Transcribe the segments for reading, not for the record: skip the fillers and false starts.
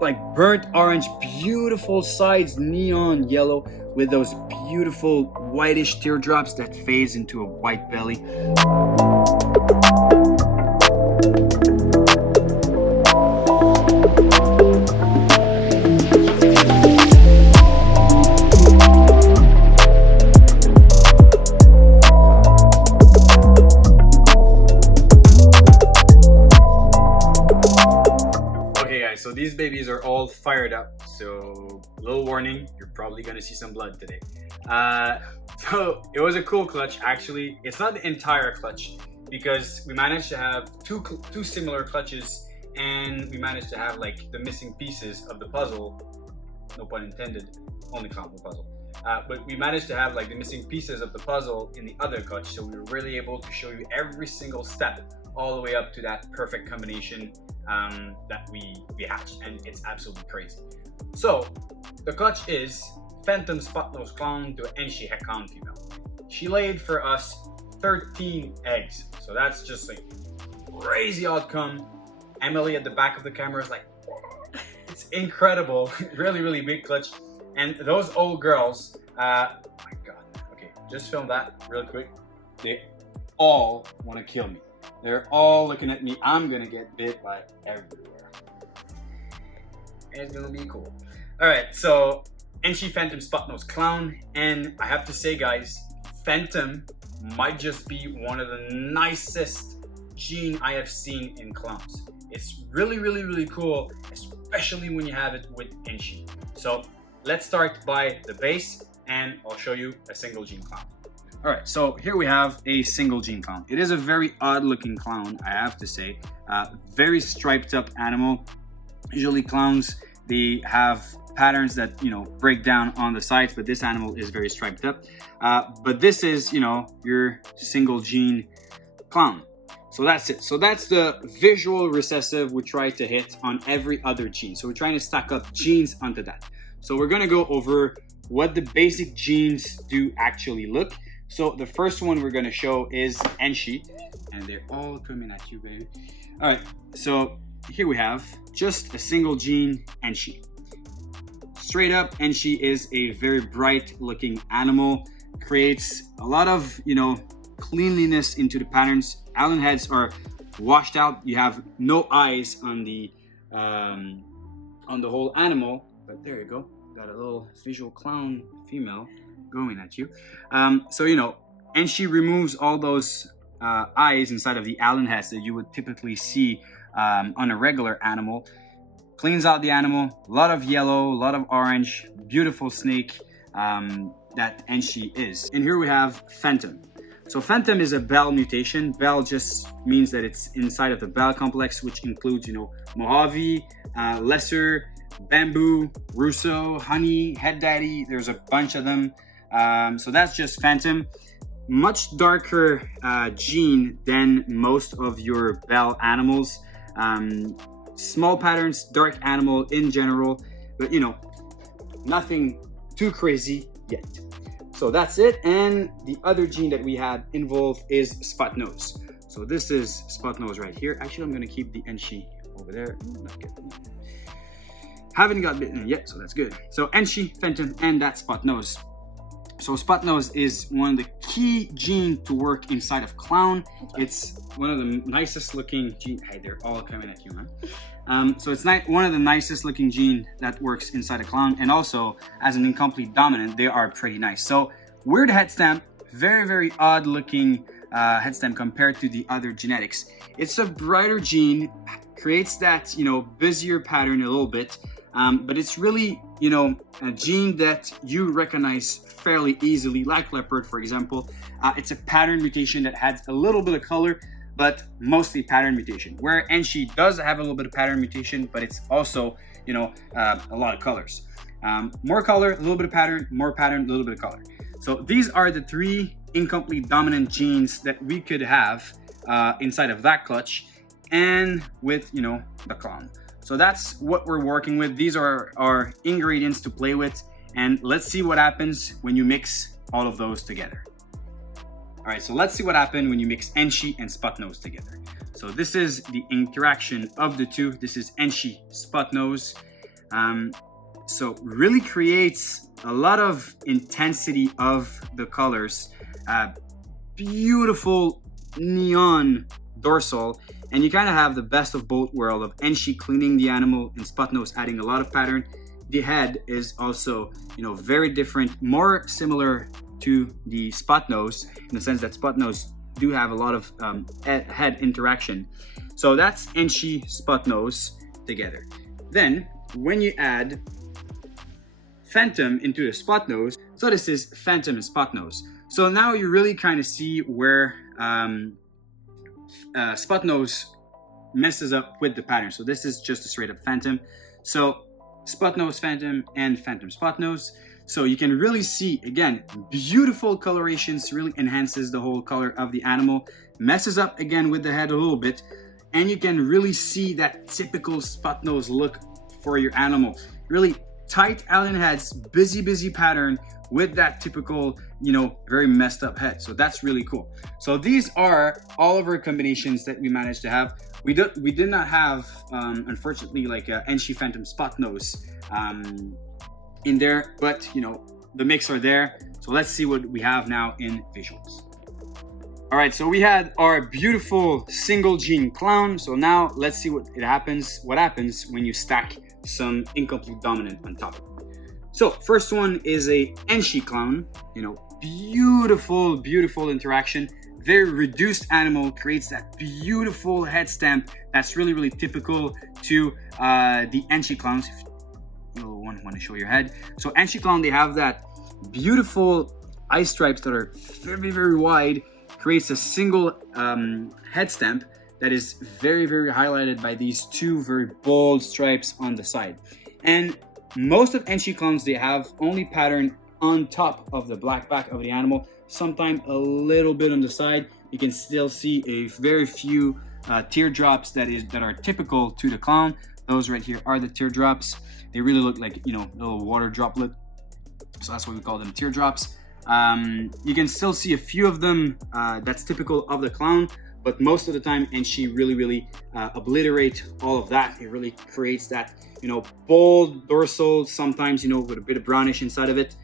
like burnt orange, beautiful sides, neon yellow with those beautiful whitish teardrops that phase into a white belly. So these babies are all fired up, so little warning, you're probably gonna see some blood today. So it was a cool clutch. Actually, it's not the entire clutch because we managed to have two similar clutches, and we managed to have like the missing pieces of the puzzle, no pun intended, only clown the puzzle. But we managed to have like the missing pieces of the puzzle in the other clutch, so we were really able to show you every single step all the way up to that perfect combination that we hatched, and it's absolutely crazy. So the clutch is Phantom Spotnose clown to Enchi het clown female. She laid for us 13 eggs, so that's just like crazy outcome. Emily at the back of the camera is like, it's incredible. Really big clutch. And those old girls, oh my god, okay, just film that real quick. They all want to kill me. They're all looking at me. I'm gonna get bit by everywhere. It's gonna be cool. All right, so Enchi Phantom Spotnose clown, and I have to say, guys, Phantom might just be one of the nicest gene I have seen in clowns. It's really cool, especially when you have it with Enchi. So let's start by the base, and I'll show you a single gene clown. All right, so here we have a single gene clown. It is a very odd looking clown, I have to say. Very striped up animal. Usually clowns, they have patterns that, you know, break down on the sides, but this animal is very striped up. But this is, you know, your single gene clown. So that's it. So that's the visual recessive we try to hit on every other gene. So we're trying to stack up genes onto that. So we're gonna go over what the basic genes do actually look. So the first one we're gonna show is Enchi, and they're all coming at you, baby. All right, so here we have just a single gene Enchi. Straight up, Enchi is a very bright looking animal, creates a lot of, you know, cleanliness into the patterns. Allen heads are washed out. You have no eyes on the whole animal, but there you go. Got a little visual clown female going at you. So, you know, Enchi removes all those eyes inside of the Allen heads that you would typically see on a regular animal. Cleans out the animal, a lot of yellow, a lot of orange, beautiful snake that Enchi is. And here we have Phantom. So Phantom is a Bell mutation. Bell just means that it's inside of the Bell complex, which includes, you know, Mojave, Lesser, Bamboo, Russo, Honey, Head Daddy. There's a bunch of them. So that's just Phantom. Much darker gene than most of your Bell animals. Small patterns, dark animal in general, but you know, nothing too crazy yet. So that's it. And the other gene that we had involved is Spotnose. So this is Spotnose right here. Actually, I'm gonna keep the Enchi over there. Not good. Haven't got bitten yet, so that's good. So Enchi, Phantom, and that Spotnose. So Spotnose is one of the key genes to work inside of clown. It's one of the nicest looking gene. Hey, they're all coming at you, man. So it's one of the nicest looking gene that works inside a clown, and also as an incomplete dominant, they are pretty nice. So weird head stamp, very odd looking head stamp compared to the other genetics. It's a brighter gene, creates that, you know, busier pattern a little bit. But it's really, you know, a gene that you recognize fairly easily, like leopard, for example. It's a pattern mutation that has a little bit of color, but mostly pattern mutation. Where Enchi does have a little bit of pattern mutation, but it's also, you know, a lot of colors. More color, a little bit of pattern, more pattern, a little bit of color. So these are the three incomplete dominant genes that we could have inside of that clutch, and with, you know, the clown. So that's what we're working with. These are our ingredients to play with, and let's see what happens when you mix all of those together. All right, so let's see what happens when you mix Enchi and Spotnose together. So this is the interaction of the two. This is Enchi Spotnose. So really creates a lot of intensity of the colors. Beautiful neon dorsal, and you kind of have the best of both worlds of Enchi cleaning the animal and Spotnose adding a lot of pattern. The head is also, you know, very different, more similar to the Spotnose in the sense that Spotnose do have a lot of head interaction. So that's Enchi Spotnose together. Then when you add Phantom into the Spotnose, so this is Phantom and Spotnose. So now you really kind of see where Spotnose messes up with the pattern. So this is just a straight up Phantom. So Spotnose Phantom and Phantom Spotnose. So you can really see, again, beautiful colorations, really enhances the whole color of the animal, messes up again with the head a little bit, and you can really see that typical Spotnose look for your animal. Really tight alien heads, busy pattern with that typical, you know, very messed up head. So that's really cool. So these are all of our combinations that we managed to have. We did not have, unfortunately, like Enchi Phantom Spotnose in there, but you know, the mix are there. So let's see what we have now in visuals. All right, so we had our beautiful single gene clown. So now let's see what happens when you stack some incomplete dominant on top. So first one is a Enchi clown, you know, beautiful interaction, very reduced animal, creates that beautiful head stamp that's really typical to the Enchi clowns. If you want to show your head. So Enchi clown, they have that beautiful eye stripes that are very wide, creates a single head stamp that is very highlighted by these two very bold stripes on the side. And most of Enchi clowns, they have only pattern on top of the black back of the animal, sometimes a little bit on the side. You can still see a very few teardrops that are typical to the clown. Those right here are the teardrops. They really look like, you know, little water droplet. So that's why we call them teardrops. You can still see a few of them that's typical of the clown, but most of the time Enchi really obliterate all of that. It really creates that, you know, bold dorsal, sometimes, you know, with a bit of brownish inside of it.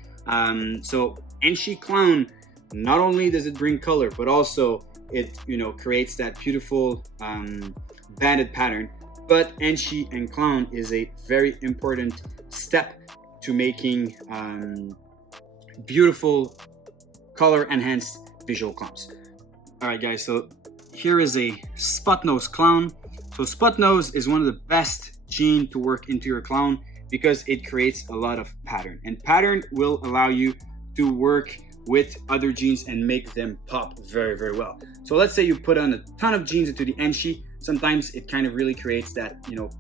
So Enchi clown, not only does it bring color, but also it, you know, creates that beautiful banded pattern. But Enchi and clown is a very important step to making beautiful color enhanced visual clowns. All right guys, so here is a Spotnose clown. So Spotnose is one of the best gene to work into your clown because it creates a lot of pattern, and pattern will allow you to work with other genes and make them pop very well. So let's say you put on a ton of genes into the Enchi. Sometimes it kind of really creates that, you know,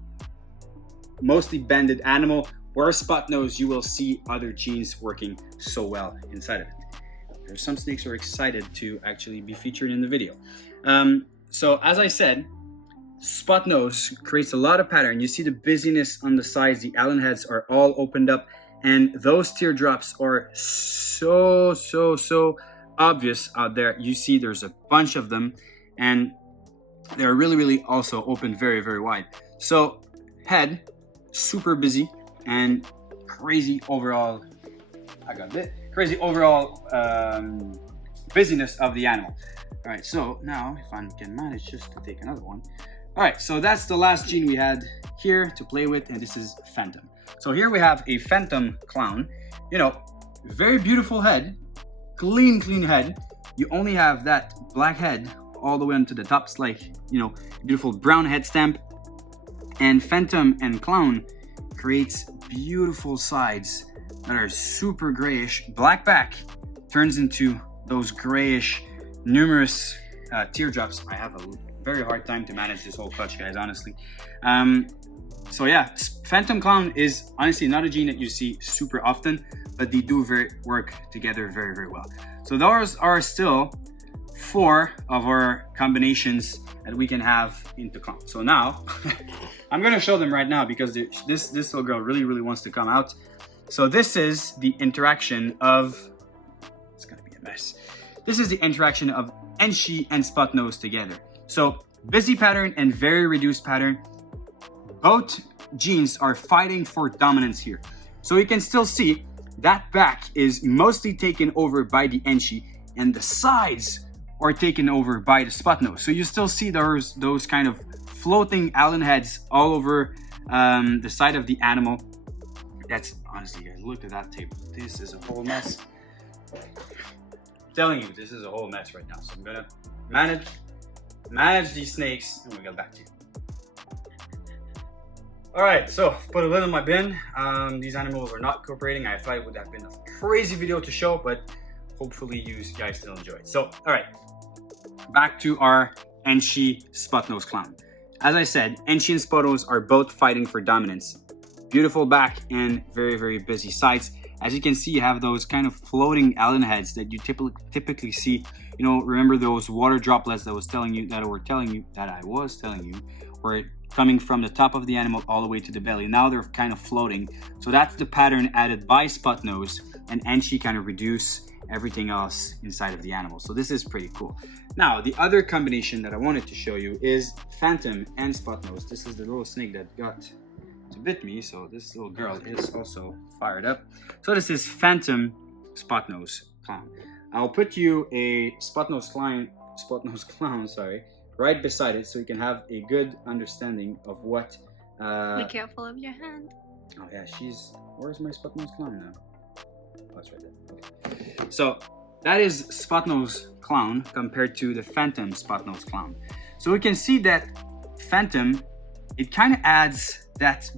mostly banded animal, where Spotnose you will see other genes working so well inside of it. There's some snakes who are excited to actually be featured in the video. So as I said, Spotnose creates a lot of pattern. You see the busyness on the sides, the alien heads are all opened up, and those teardrops are so obvious out there. You see there's a bunch of them, and they're really also open very wide. So head, super busy and crazy overall, crazy overall busyness of the animal. All right, so now if I can manage just to take another one. All right, so that's the last gene we had here to play with, and this is Phantom. So here we have a Phantom clown, you know, very beautiful head, clean head. You only have that black head all the way onto the top. It's like, you know, beautiful brown head stamp. And Phantom and clown creates beautiful sides that are super grayish. Black back turns into those grayish, numerous teardrops. I have a very hard time to manage this whole clutch, guys, honestly. So yeah, Phantom clown is honestly not a gene that you see super often, but they do work together very well. So those are still 4 of our combinations that we can have into clown. So now I'm gonna show them right now because this little girl really wants to come out. So this is the interaction of, it's gonna be a mess. This is the interaction of Enchi and Spotnose together. So busy pattern and very reduced pattern. Both genes are fighting for dominance here. So you can still see that back is mostly taken over by the Enchi, and the sides are taken over by the Spotnose. So you still see those kind of floating Allen heads all over the side of the animal. That's honestly, guys, look at that table. This is a whole mess. I'm telling you, this is a whole mess right now. So I'm gonna manage these snakes, and we'll get back to you. All right, so put a lid on my bin. These animals are not cooperating. I thought it would have been a crazy video to show, but hopefully you guys still enjoy it. So, all right, back to our Enchi Spotnose clown. As I said, Enchi and Spotnose are both fighting for dominance. Beautiful back and very, very busy sides. As you can see, you have those kind of floating Allen heads that you typically see. You know, remember those water droplets that I was telling you, were coming from the top of the animal all the way to the belly. Now they're kind of floating. So that's the pattern added by Spotnose, and Enchi kind of reduce everything else inside of the animal. So this is pretty cool. Now, the other combination that I wanted to show you is Phantom and Spotnose. This is the little snake that got to bit me, so this little girl is also fired up. So this is Phantom Spotnose clown. I'll put you a Spotnose clown, right beside it, so you can have a good understanding of what. Be careful of your hand. Oh yeah, where's my Spotnose clown now? Oh, it's right there. Okay. So that is Spotnose clown compared to the Phantom Spotnose clown. So we can see that Phantom, it kind of adds that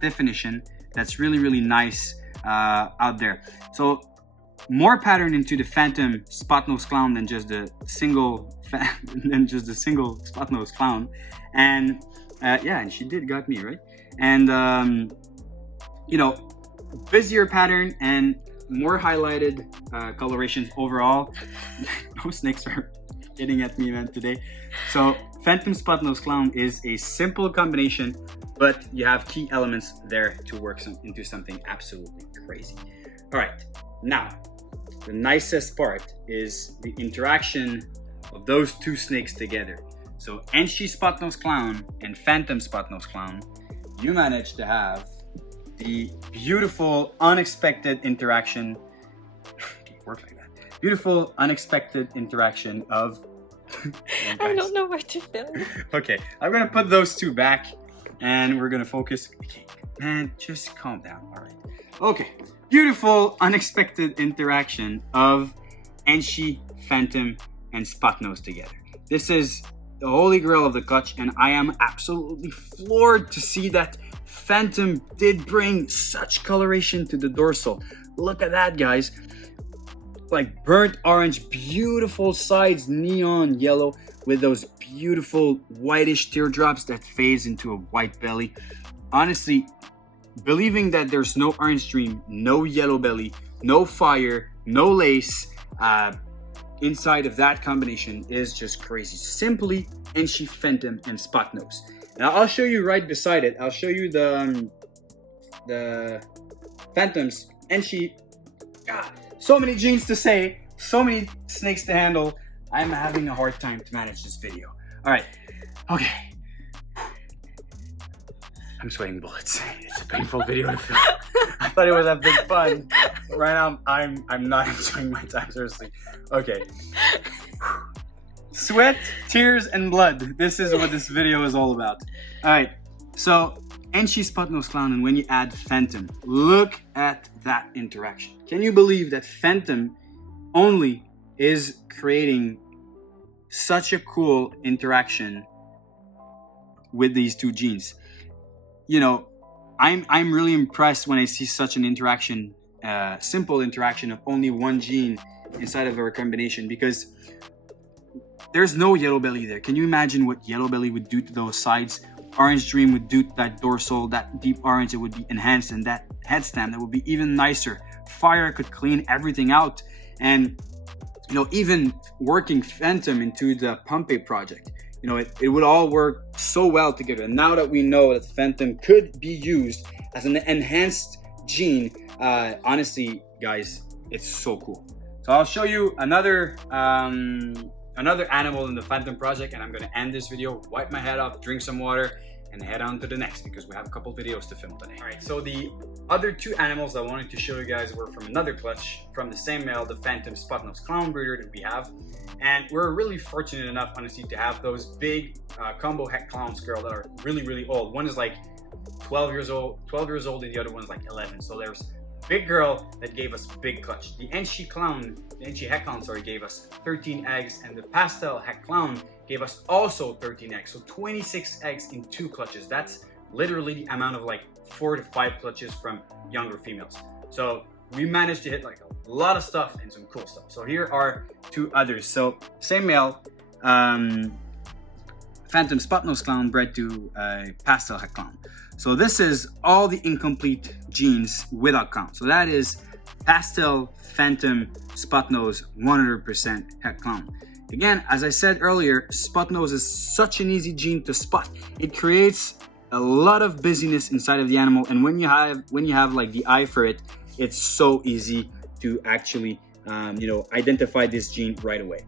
definition that's really, really nice out there. So more pattern into the Phantom Spotnose clown than just the single Spotnose clown. And yeah, and she got me right. And you know, busier pattern and more highlighted colorations overall. Those snakes are getting at me, man, today. So Phantom Spotnose clown is a simple combination, but you have key elements there to work into something absolutely crazy. All right, now the nicest part is the interaction of those two snakes together. So Enchi Spotnose clown and Phantom Spotnose clown, you managed to have the beautiful unexpected interaction. Can't work like that. Beautiful unexpected interaction of. I don't know where to film. Okay, I'm gonna put those two back, and we're gonna focus. Okay, man, just calm down. All right. Okay, beautiful unexpected interaction of Enchi, Phantom, and Spotnose together. This is the holy grail of the clutch, and I am absolutely floored to see that Phantom did bring such coloration to the dorsal. Look at that, guys. Like burnt orange, beautiful sides, neon yellow with those beautiful whitish teardrops that fades into a white belly. Honestly, believing that there's no orange stream, no yellow belly, no fire, no lace inside of that combination is just crazy. Simply Enchi, Phantom, and Spotnose. Now I'll show you right beside it. I'll show you the Phantoms. Enchi. God, so many genes to say, so many snakes to handle. I'm having a hard time to manage this video. All right, okay. I'm sweating bullets. It's a painful video to film. I thought it would have been fun, but right now I'm not enjoying my time, seriously. Okay. Sweat, tears, and blood. This is what this video is all about. All right, so Enchi Spotnose clown, and when you add Phantom, look at that interaction. Can you believe that Phantom only is creating such a cool interaction with these two genes? You know, I'm really impressed when I see such an interaction, simple interaction of only one gene inside of our combination, because there's no yellow belly there. Can you imagine what yellow belly would do to those sides? Orange dream would do to that dorsal, that deep orange, it would be enhanced, and that head stem, that would be even nicer. Fire could clean everything out. And, you know, even working Phantom into the Pompeii project, you know, it would all work so well together. And now that we know that Phantom could be used as an enhanced gene, honestly, guys, it's so cool. So I'll show you another animal in the Phantom project, and I'm gonna end this video, wipe my head off, drink some water, and head on to the next because we have a couple videos to film today. All right, so the other two animals I wanted to show you guys were from another clutch from the same male, the Phantom Spotnose clown breeder that we have. And we're really fortunate enough, honestly, to have those big combo het clowns girl that are really, really old. One is like 12 years old and the other one's like 11. So there's big girl that gave us big clutch. The Enchi het clown, sorry, gave us 13 eggs, and the pastel het clown gave us also 13 eggs. So 26 eggs in 2 clutches. That's literally the amount of like 4 to 5 clutches from younger females. So we managed to hit like a lot of stuff and some cool stuff. So here are 2 others. So same male, Phantom Spotnose clown bred to pastel het clown. So this is all the incomplete genes without clown. So that is pastel Phantom Spotnose 100% het clown. Again, as I said earlier, Spotnose is such an easy gene to spot. It creates a lot of busyness inside of the animal, and when you have like the eye for it, it's so easy to actually identify this gene right away.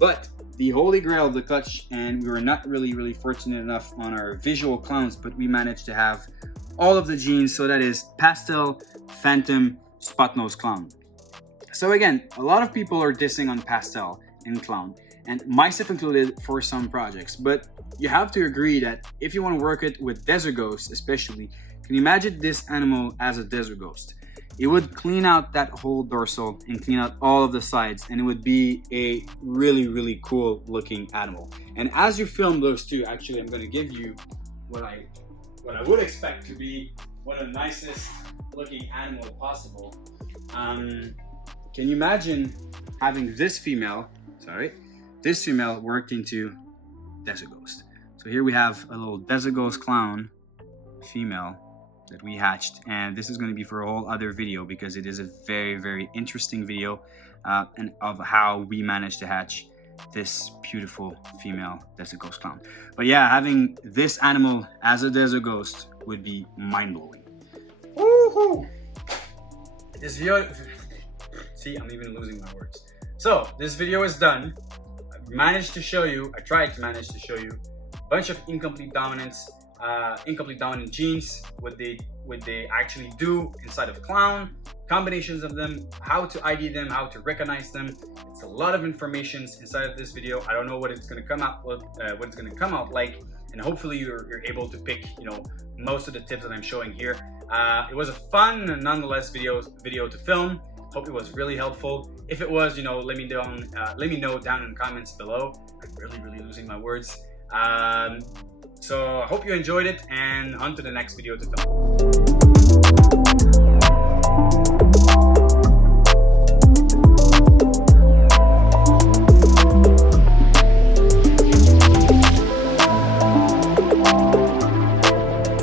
But the holy grail of the clutch, and we were not really fortunate enough on our visual clowns, but we managed to have all of the genes. So that is pastel Phantom Spotnose clown. So again, a lot of people are dissing on pastel and clown, and myself included, for some projects, but you have to agree that if you want to work it with desert ghosts especially, can you imagine this animal as a desert ghost? It would clean out that whole dorsal and clean out all of the sides, and it would be a really cool looking animal. And as you film those two, actually I'm going to give you what I would expect to be one of the nicest looking animal possible. Can you imagine having this female worked into desert ghost? So here we have a little desert ghost clown female that we hatched, and this is going to be for a whole other video because it is a very interesting video and of how we managed to hatch this beautiful female desert ghost clown. But yeah, having this animal as a desert ghost would be mind-blowing. Woohoo! This video, see, I'm even losing my words. So this video is done. I tried to manage to show you a bunch of incomplete dominant genes, what they actually do inside of a clown, combinations of them, how to ID them, how to recognize them. It's a lot of information inside of this video. I don't know what it's going to come out like, and hopefully you're able to pick most of the tips that I'm showing here. It was a fun and nonetheless video to film. Hope it was really helpful. If it was, let me know down in the comments below. I'm really losing my words. So I hope you enjoyed it, and on to the next video to film.